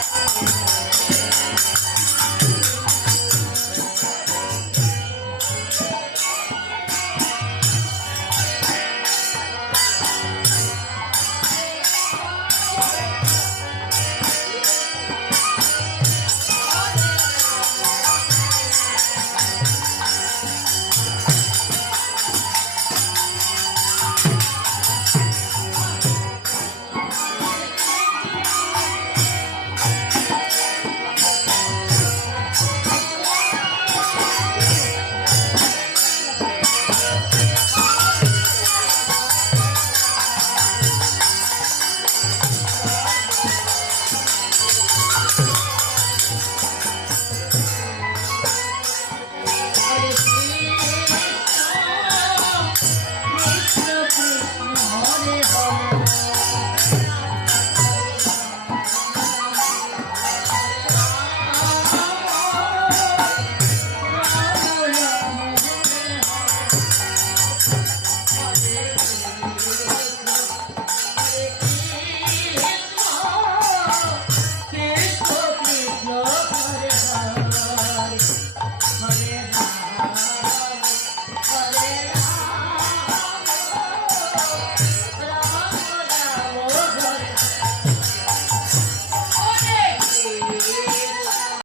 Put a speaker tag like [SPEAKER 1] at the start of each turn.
[SPEAKER 1] Música